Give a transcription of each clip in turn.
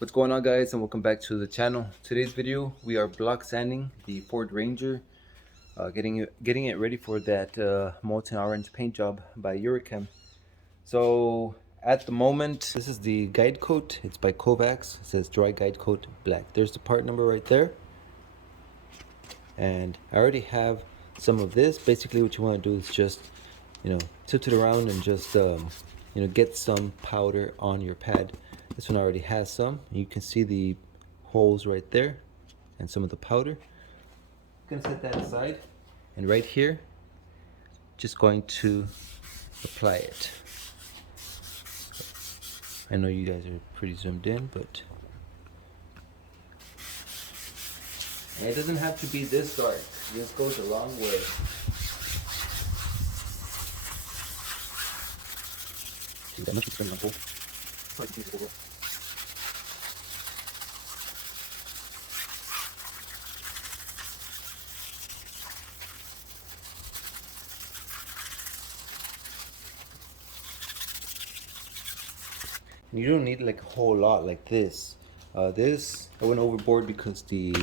What's going on, guys, and welcome back to the channel. Today's video we are block sanding the Ford Ranger, getting it ready for that molten orange paint job by Eurochem. So at the moment, this is the guide coat. It's by Kovax. It says dry guide coat black. There's the part number right there, and I already have some of this. Basically what you want to do is just tilt it around and just get some powder on your pad. This one already has some. You can see the holes right there and some of the powder. I'm gonna set that aside, and right here just going to apply it. I know you guys are pretty zoomed in, but it doesn't have to be this dark. This goes a long way. You don't need like a whole lot like this. This I went overboard because the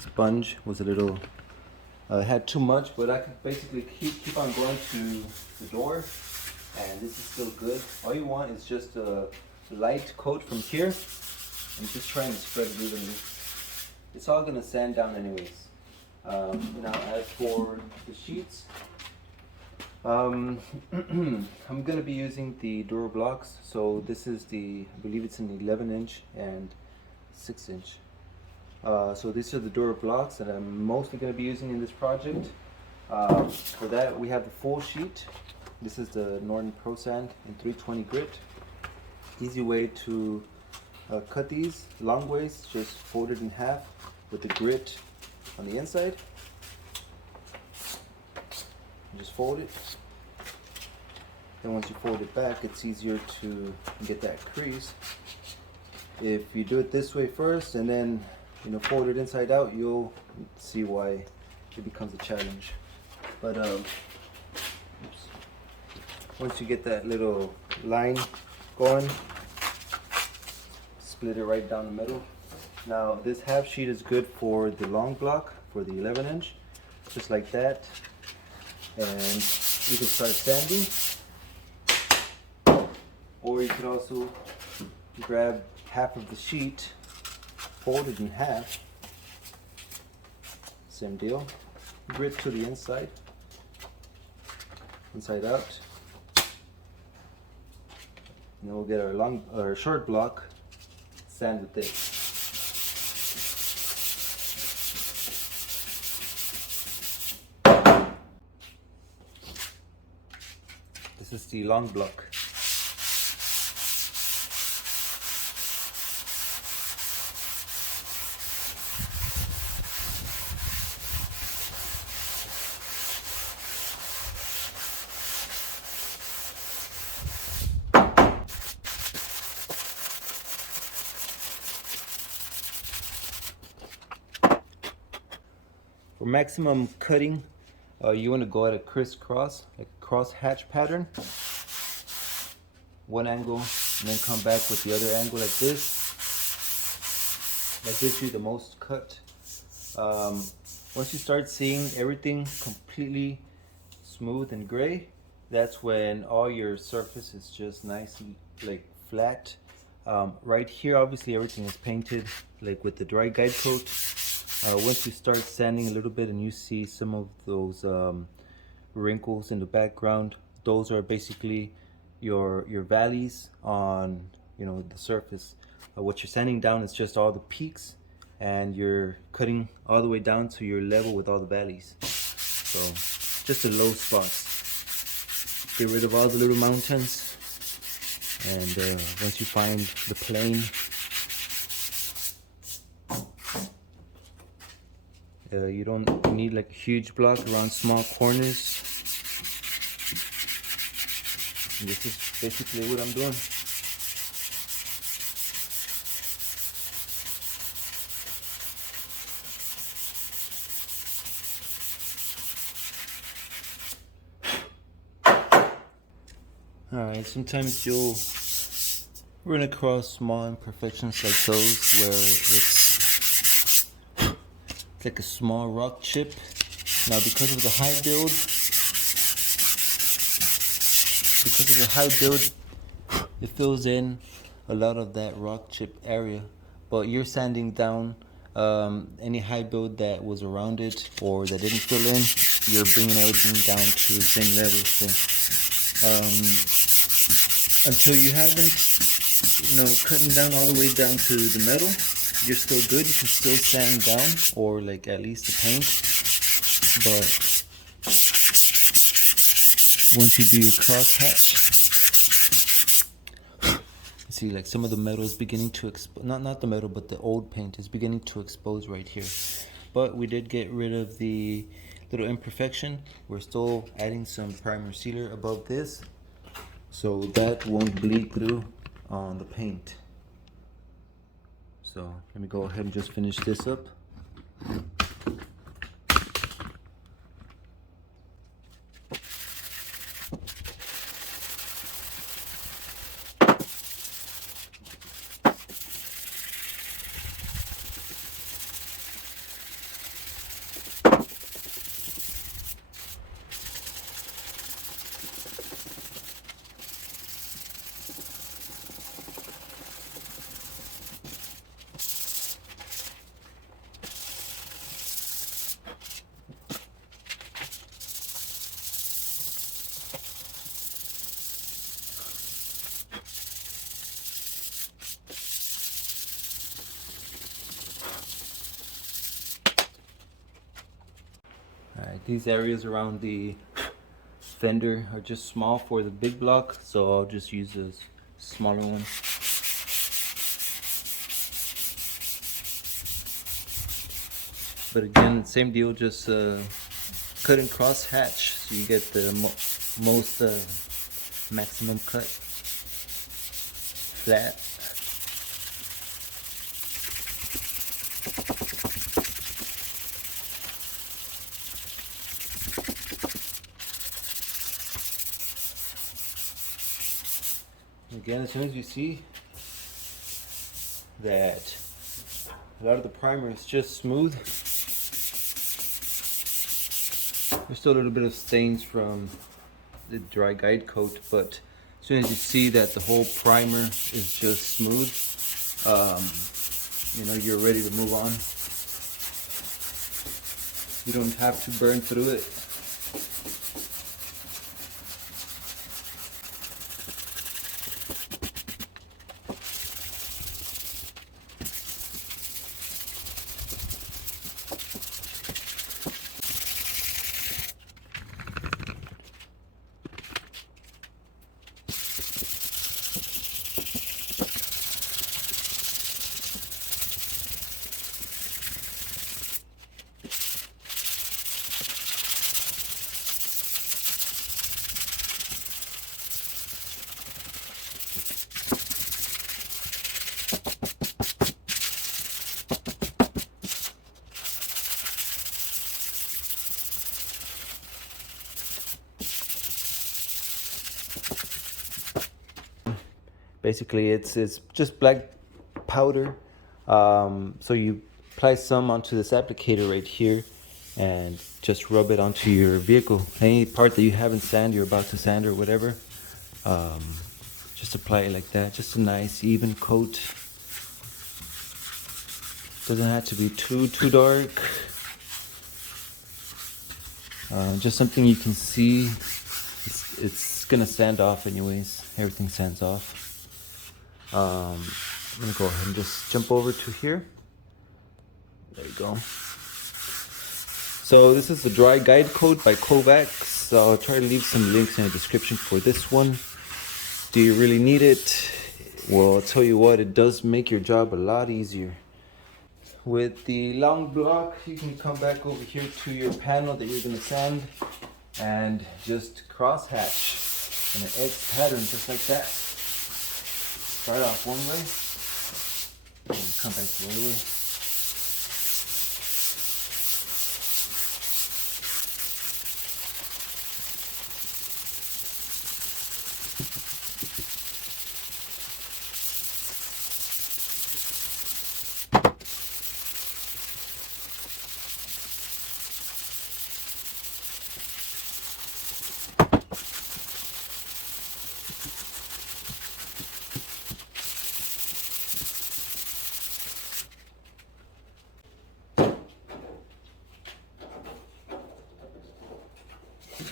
sponge was a little had too much, but I could basically keep on going to the door, and this is still good. All you want is just a light coat from here, and just trying to spread it evenly. It's all gonna sand down anyways. Now as for the sheets, I'm gonna be using the Dura-blocks. So this is I believe it's an 11-inch and 6-inch. So these are the Dura-blocks that I'm mostly gonna be using in this project. For that, we have the full sheet. This is the Norton Pro Sand in 320 grit. Easy way to cut these long ways, just fold it in half with the grit on the inside. Just fold it. Then once you fold it back, it's easier to get that crease. If you do it this way first and then fold it inside out, you'll see why it becomes a challenge. But once you get that little line going, split it right down the middle. Now this half sheet is good for the long block, for the 11-inch, just like that. And you can start sanding, or you could also grab half of the sheet, fold it in half, same deal, grit to the inside out, and then we'll get our short block sand with this. This is the long block. For maximum cutting, you want to go at a crisscross, like a cross hatch pattern. One angle and then come back with the other angle like this. That gives you the most cut. Once you start seeing everything completely smooth and gray, that's when all your surface is just nice and like flat. Right here, obviously everything is painted like with the dry guide coat. Once you start sanding a little bit and you see some of those wrinkles in the background, those are basically your valleys on the surface. What you're sanding down is just all the peaks, and you're cutting all the way down to your level with all the valleys. So just the low spots. Get rid of all the little mountains, and once you find the plane, you don't need like a huge block around small corners. And this is basically what I'm doing. Alright, sometimes you'll run across small imperfections like those where it's like a small rock chip. Now because of the high build, it fills in a lot of that rock chip area, but you're sanding down any high build that was around it or that didn't fill in. You're bringing everything down to the same level. So until you haven't, cutting down all the way down to the metal, you're still good. You can still sand down, or like at least the paint. But once you do your cross hatch, see, like some of the metal is beginning to expose. Not the metal, but the old paint is beginning to expose right here. But we did get rid of the little imperfection. We're still adding some primer sealer above this, so that won't bleed through on the paint. So let me go ahead and just finish this up. Alright, these areas around the fender are just small for the big block, so I'll just use a smaller one. But again, same deal, just cut and cross hatch so you get the most maximum cut flat. Again, as soon as you see that a lot of the primer is just smooth, there's still a little bit of stains from the dry guide coat, but as soon as you see that the whole primer is just smooth, you're ready to move on. You don't have to burn through it. Basically, it's just black powder. So you apply some onto this applicator right here and just rub it onto your vehicle. Any part that you haven't sanded, you're about to sand or whatever, just apply it like that. Just a nice even coat. Doesn't have to be too dark. Just something you can see. It's gonna sand off anyways. Everything sands off. I'm gonna go ahead and just jump over to here. There you go. So this is the dry guide coat by Kovax. So I'll try to leave some links in the description for this one. Do you really need it? Well, I'll tell you what, it does make your job a lot easier. With the long block, you can come back over here to your panel that you're gonna sand and just cross hatch in an X pattern just like that. Start off one way, and come back the other way.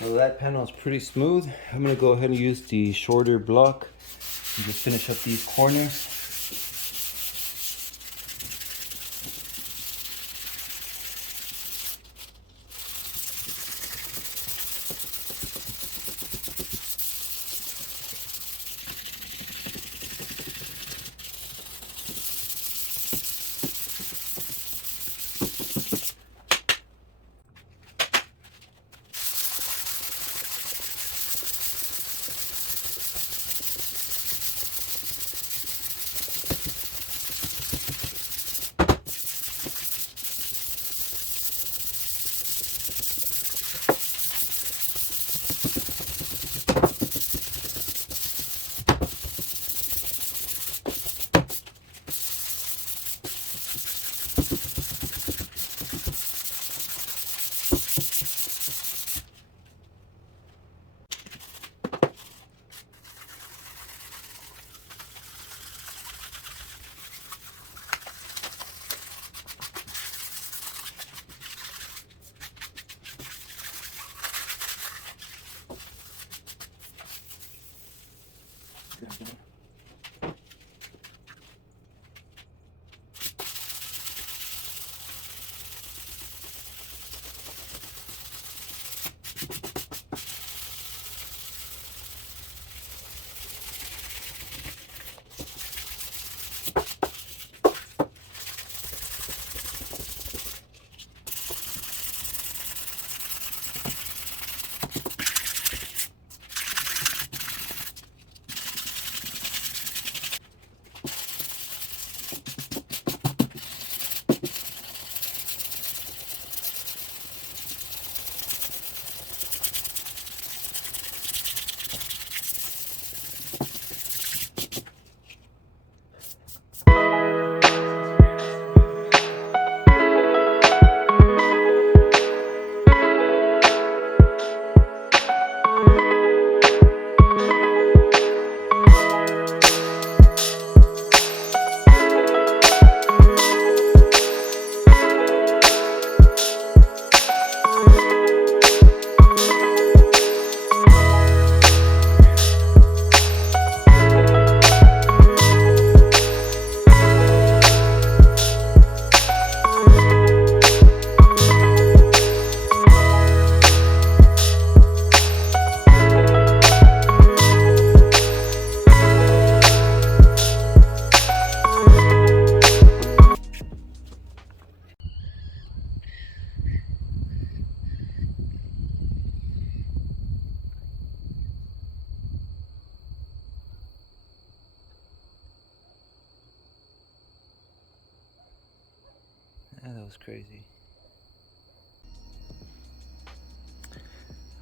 Well, that panel is pretty smooth. I'm gonna go ahead and use the shorter block and just finish up these corners. That was crazy.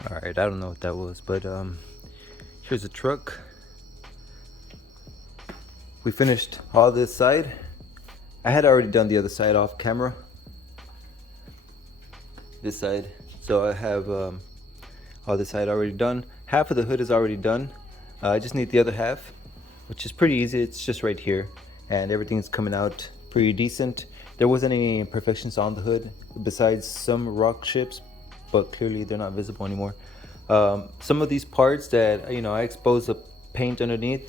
Alright, I don't know what that was, but here's a truck. We finished all this side. I had already done the other side off camera. This side. So I have all this side already done. Half of the hood is already done. I just need the other half, which is pretty easy. It's just right here. And everything's coming out pretty decent. There wasn't any imperfections on the hood besides some rock chips, but clearly they're not visible anymore. Some of these parts that I exposed the paint underneath,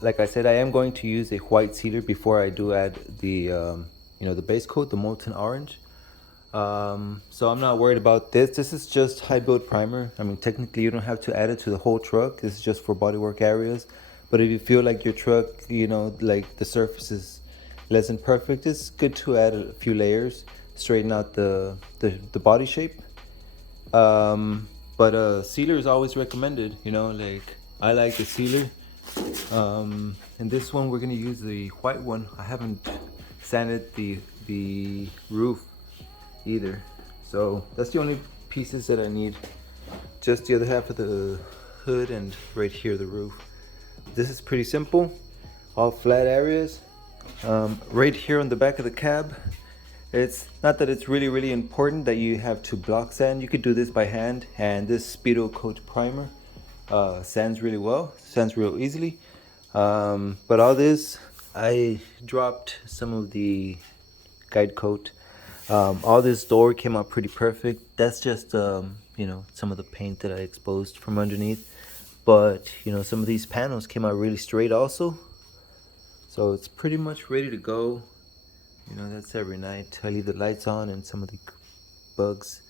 like I said, I am going to use a white sealer before I do add the the base coat, the molten orange. So I'm not worried about this. This is just high build primer. I mean, technically you don't have to add it to the whole truck. This is just for bodywork areas. But if you feel like your truck, like the surface is less than perfect, it's good to add a few layers, straighten out the body shape. But sealer is always recommended. Like I like the sealer. And this one we're gonna use the white one. I haven't sanded the roof either, so that's the only pieces that I need. Just the other half of the hood and right here the roof. This is pretty simple, all flat areas. Right here on the back of the cab, it's not that it's really important that you have to block sand. You could do this by hand, and this Speedo Coat primer sands really well, sands real easily. But all this, I dropped some of the guide coat All this door came out pretty perfect. That's just you know, some of the paint that I exposed from underneath. But you know, some of these panels came out really straight also. So it's pretty much ready to go. You know, that's every night. I leave the lights on and some of the bugs.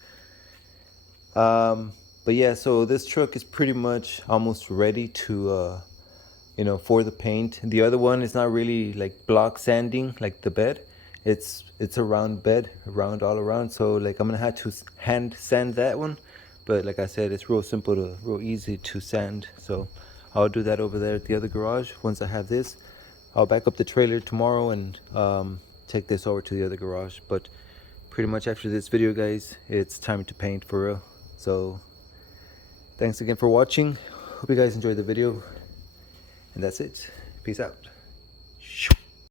But yeah, so this truck is pretty much almost ready to you know, for the paint. The other one is not really like block sanding like the bed. It's a round bed, round all around. So like I'm gonna have to hand sand that one. But like I said, it's real easy to sand. So I'll do that over there at the other garage. Once I have this, I'll back up the trailer tomorrow and take this over to the other garage. But pretty much after this video, guys, it's time to paint for real. So thanks again for watching. Hope you guys enjoyed the video. And that's it. Peace out.